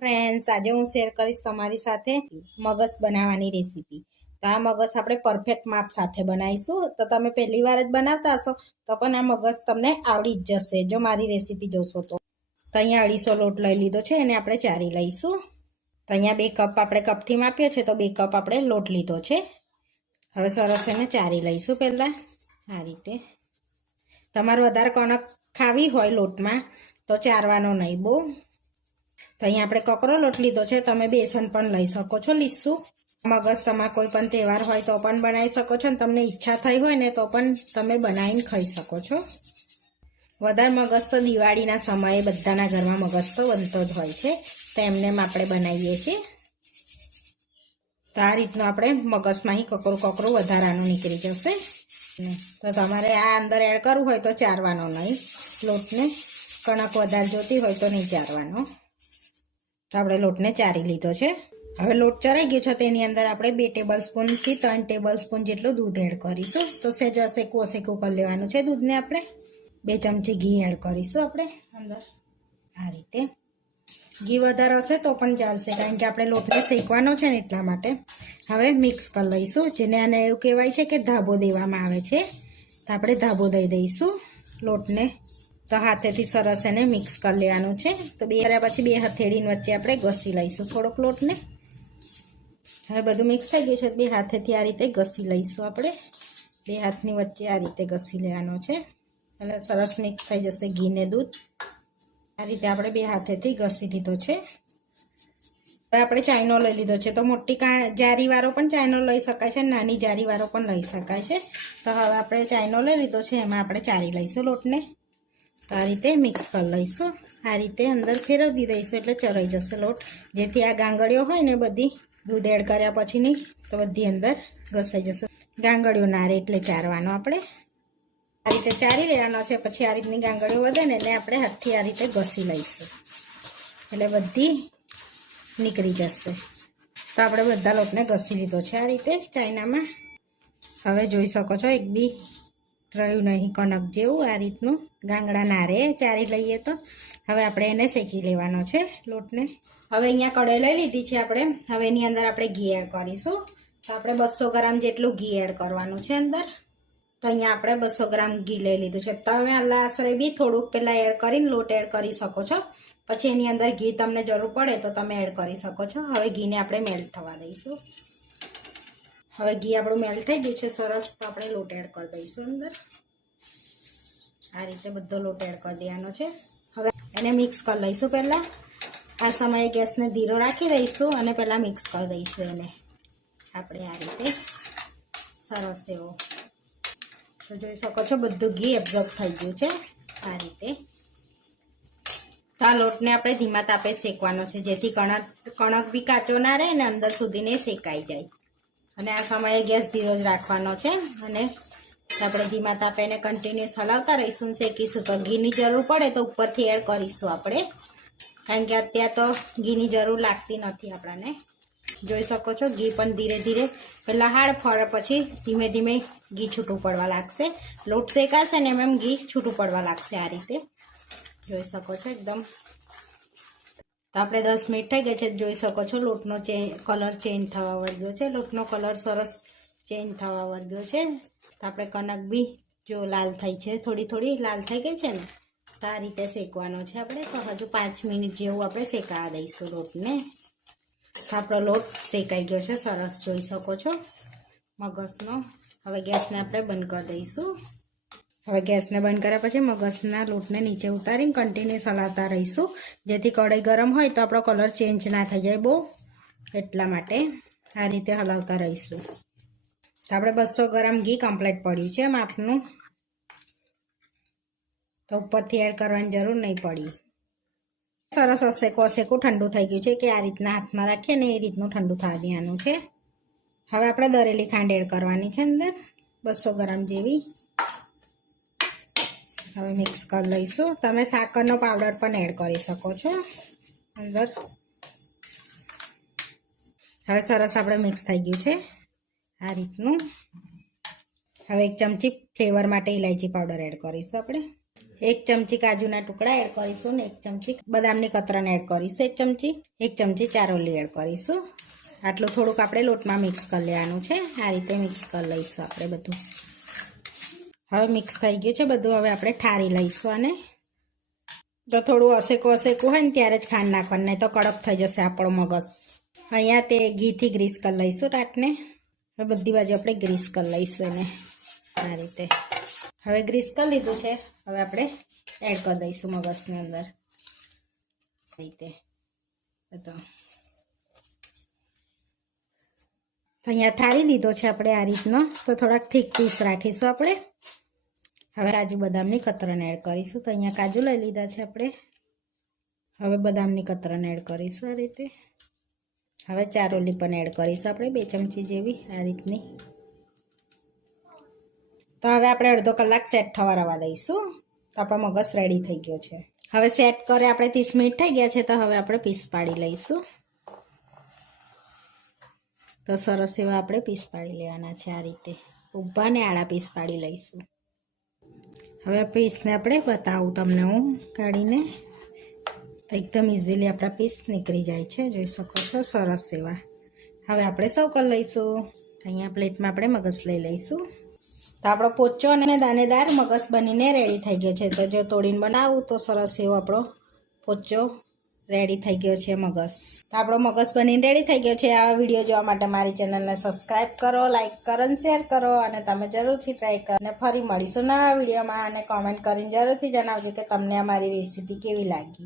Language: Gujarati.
ફ્રેન્ડ્સ, આજે હું શેર કરીશ તમારી સાથે મગસ બનાવવાની રેસીપી. તો આ મગસ આપણે પરફેક્ટ માપ સાથે બનાવીશું. તો તમે પહેલી વાર જ બનાવતા હશો તો પણ આ મગસ તમને આવડી જ જશે જો મારી રેસીપી જોશો તો. અહીંયા 250 લોટ લઈ લીધો છે, એને આપણે ચારી લઈશું. તો અહીંયા 2 કપ આપણે કપથી માપ્યો છે, તો 2 કપ આપણે લોટ લીધો છે. હવે સરસ એને ચારી લઈશું. પહેલાં આ રીતે તમારે વધારે કણક ખાવી હોય લોટમાં તો ચારવાનો નહીં બહુ. તો અહીંયા આપણે કકરો લોટ લીધો છે, તમે બેસન પણ લઈ શકો છો લીસું. મગસ તમારે કોઈ પણ તહેવાર હોય તો પણ બનાવી શકો છો, અને તમને ઈચ્છા થઈ હોય ને તો પણ તમે બનાવીને ખાઈ શકો છો. વધારે મગસ તો દિવાળીના સમયે બધાના ઘરમાં મગસ તો બનતો જ હોય છે, તો એમને આપણે બનાવીએ છીએ. તો આ રીતનું આપણે મગસમાંથી કકરું વધારાનું નીકળી જશે. તો તમારે આ અંદર એડ કરવું હોય તો ચારવાનો નહીં લોટને, કણક વધારે જોતી હોય તો નહીં ચારવાનો. તો આપણે લોટને ચારી લીધો છે. હવે લોટ ચરાઈ ગયો છે, તેની અંદર આપણે 2 ટેબલ સ્પૂનથી 3 ટેબલ સ્પૂન જેટલું દૂધ એડ કરીશું. તો સહેજ શેકવું કરી લેવાનું છે દૂધને. આપણે 2 ચમચી ઘી એડ કરીશું આપણે અંદર. આ રીતે ઘી વધારે હશે તો પણ ચાલશે, કારણ કે આપણે લોટને શેકવાનો છે ને એટલા માટે. હવે મિક્સ કરી લઈશું, જેને આને એવું કહેવાય છે કે ધાબો દેવામાં આવે છે. તો આપણે ધાબો દઈ દઈશું લોટને. તો હાથેથી સરસ એને મિક્સ કરી લેવાનું છે. તો પછી 2 હથેળીની વચ્ચે આપણે ઘસી લઈશું થોડોક લોટને. હવે બધું મિક્સ થઈ ગયું છે, 2 હાથેથી આ રીતે ઘસી લઈશું આપણે. 2 હાથની વચ્ચે આ રીતે ઘસી લેવાનો છે, એટલે સરસ મિક્સ થઈ જશે ઘી ને દૂધ. આ રીતે આપણે 2 હાથેથી ઘસી લીધો છે. હવે આપણે ચાઈનો લઈ લીધો છે, તો મોટી જારીવાળો પણ ચાઈનો લઈ શકાય છે, નાની જારીવાળો પણ લઈ શકાય છે. તો હવે આપણે ચાઈનો લઈ લીધો છે, એમાં આપણે ચારી લઈશું લોટને. તો આ રીતે મિક્સ કરી લઈશું. આ રીતે અંદર ફેરવી દઈશું એટલે ચરાઈ જશે લોટ, જેથી આ ગાંગળીઓ હોય ને બધી દૂધ એડ કર્યા પછીની તો બધી અંદર ઘસાઈ જશે. ગાંગળીઓ ના રહે એટલે ચારવાનો આપણે. આ રીતે ચારી લેવાનો છે. પછી આ રીતની ગાંગળીઓ વધે ને એટલે આપણે હાથથી આ રીતે ઘસી લઈશું, એટલે બધી નીકળી જશે. તો આપણે બધા લોટને ઘસી લીધો છે આ રીતે ચાઈનામાં. હવે જોઈ શકો છો એક બી રહ્યું નહીં કણક જેવું. આ રીતનું ગાંગડા ના રહે ચારી લઈએ તો. હવે આપણે એને શેકી લેવાનો છે લોટને. હવે અહીંયા કઢાઈ લઈ લીધી છે આપણે. હવે એની અંદર આપણે ઘી એડ કરીશું. તો આપણે 200 ગ્રામ જેટલું ઘી એડ કરવાનું છે અંદર. તો અહીંયા આપણે 200 ગ્રામ ઘી લઈ લીધું છે. તમે આશરે બી થોડુંક પહેલાં એડ કરીને લોટ એડ કરી શકો છો. પછી એની અંદર ઘી તમને જરૂર પડે તો તમે એડ કરી શકો છો. હવે ઘીને આપણે મેલ્ટ થવા દઈશું. હવે ઘી આપણું મેલ્ટ થઈ ગયું છે સરસ. તો આપણે લોટ એડ કરી દઈશું અંદર. આ રીતે બધો લોટ એડ કરી દેવાનો છે. હવે એને મિક્સ કરી લઈશું. પહેલાં આ સમયે ગેસને ધીરો રાખી દઈશું અને પહેલાં મિક્સ કરી દઈશું એને આપણે આ રીતે સરસ એવો. તો જોઈ શકો છો બધું ઘી એબ્ઝોર્બ થઈ ગયું છે આ રીતે. તો આ લોટને આપણે ધીમા તાપે શેકવાનો છે, જેથી કણક બી કાચો ના રહે ને અંદર સુધીને શેકાઈ જાય. અને આ સમયે ગેસ ધીરો જ રાખવાનો છે, અને આપણે ધીમા તાપે એને કન્ટિન્યુઅસ હલાવતા રહીશું, શેકીશું. તો ઘીની જરૂર પડે તો ઉપરથી એડ કરીશું આપણે, કારણ કે અત્યારે તો ઘીની જરૂર લાગતી નથી આપણને. જોઈ શકો છો ઘી પણ ધીરે ધીરે પહેલાં હાડ ફળે, પછી ધીમે ધીમે ઘી છૂટું પડવા લાગશે. લોટ શેકાશે ને એમ ઘી છૂટું પડવા લાગશે આ રીતે. જોઈ શકો છો એકદમ. તો આપણે 10 મિનિટ થઈ ગઈ છે. જોઈ શકો છો લોટનો કલર ચેન્જ થવા વર્ગ્યો છે. લોટનો કલર સરસ ચેન્જ થવા વર્ગ્યો છે. તો આપણે કણક બી જો લાલ થઈ છે, થોડી લાલ થઈ ગઈ છે ને. તો આ રીતે શેકવાનો છે આપણે. તો હજુ 5 મિનિટ જેવું આપણે શેકાવા દઈશું લોટને. તો આપણો લોટ શેકાઈ ગયો છે સરસ, જોઈ શકો છો મગસનો. હવે ગેસને આપણે બંધ કરી દઈશું. હવે ગેસને બંધ કર્યા પછી મગસના લોટને નીચે ઉતારીને કન્ટિન્યુઅસ હલાવતા રહીશું, જેથી કઢાઈ ગરમ હોય તો આપણો કલર ચેન્જ ના થઈ જાય બહુ, એટલા માટે આ રીતે હલાવતા રહીશું. તો આપણે 200 ગ્રામ ઘી કમ્પ્લીટ પડ્યું છે માપનું. તો ઉપરથી એડ કરવાની જરૂર નહીં પડી. સરસ શેકું ઠંડુ થઈ ગયું છે, કે આ રીતના હાથમાં રાખીએ ને એ રીતનું ઠંડુ થવા દેવાનું છે. હવે આપણે દરેલી ખાંડ એડ કરવાની છે અંદર 200 ગ્રામ જેવી. હવે મિક્સ કરી લઈશું. તમે સાકરનો પાવડર પણ એડ કરી શકો છો અંદર. હવે સરસ આપણે મિક્સ થઈ ગયું છે આ રીતનું. હવે 1 ચમચી ફ્લેવર માટે ઇલાયચી પાવડર એડ કરીશું આપણે. 1 ચમચી કાજુના ટુકડા એડ કરીશું ને 1 ચમચી બદામની કતરણ એડ કરીશું 1 ચમચી ચારોલી એડ કરીશું. આટલું થોડુંક આપણે લોટમાં મિક્સ કરી લેવાનું છે. આ રીતે મિક્સ કરી લઈશું આપણે બધું. હવે મિક્સ થઈ ગયું છે બધું. હવે આપણે ઠારી લઈશું આને. તો થોડું અસેકું હોય ને ત્યારે જ ખાંડ નાખવાનું, નહીં તો કડક થઈ જશે આપણો મગસ. અહીંયા તે ઘીથી ગ્રીસ કરી લઈશું ટાટને. હવે બધી બાજુ આપણે ગ્રીસ કરી લઈશું એને આ રીતે. હવે ગ્રીસ કરી લીધું છે. હવે આપણે એડ કરી દઈશું મગસની અંદર રીતે. તો અહીંયા ઠારી દીધો છે આપણે આ રીતનો. તો થોડાક થીક પીસ રાખીશું આપણે. હવે કાજુ બદામની કતરણ એડ કરીશું. તો અહીંયા કાજુ લઈ લીધા છે આપણે. હવે બદામની કતરણ એડ કરીશું આ રીતે. હવે ચારોલી પણ એડ કરીશું આપણે 2 ચમચી જેવી આ રીતની. તો હવે આપણે અડધો કલાક સેટ થવા રવા દઈશું. તો આપણો મગસ રેડી થઈ ગયો છે. હવે સેટ કરે આપણે 30 મિનિટ થઈ ગયા છે. તો હવે આપણે પીસ પાડી લઈશું. તો સરસ એવા આપણે પીસ પાડી લેવાના છે આ રીતે. ઊભા ને આડા પીસ પાડી લઈશું. હવે પીસને આપણે બતાવું તમને હું કાઢીને. તો એકદમ ઇઝીલી આપણા પીસ નીકળી જાય છે, જોઈ શકો છો સરસ એવા. હવે આપણે સર્વ કરી લઈશું. અહીંયા પ્લેટમાં આપણે મગસ લઈ લઈશું. તો આપણો પોચો અને દાણેદાર મગસ બનીને રેડી થઈ ગયો છે. તો જો તોડીને બનાવું તો સરસ એવો આપણો પોચો રેડી થઈ ગયો છે મગસ. તો આપણો મગસ બનીને રેડી થઈ ગયો છે. આવા વિડીયો જોવા માટે મારી ચેનલને સબસ્ક્રાઈબ કરો, લાઈક કરો અને શેર કરો. અને તમે જરૂરથી ટ્રાય કરો. અને ફરી મળીશું નવા વિડીયોમાં. અને કોમેન્ટ કરીને જરૂરથી જણાવજો કે તમને અમારી રેસીપી કેવી લાગી.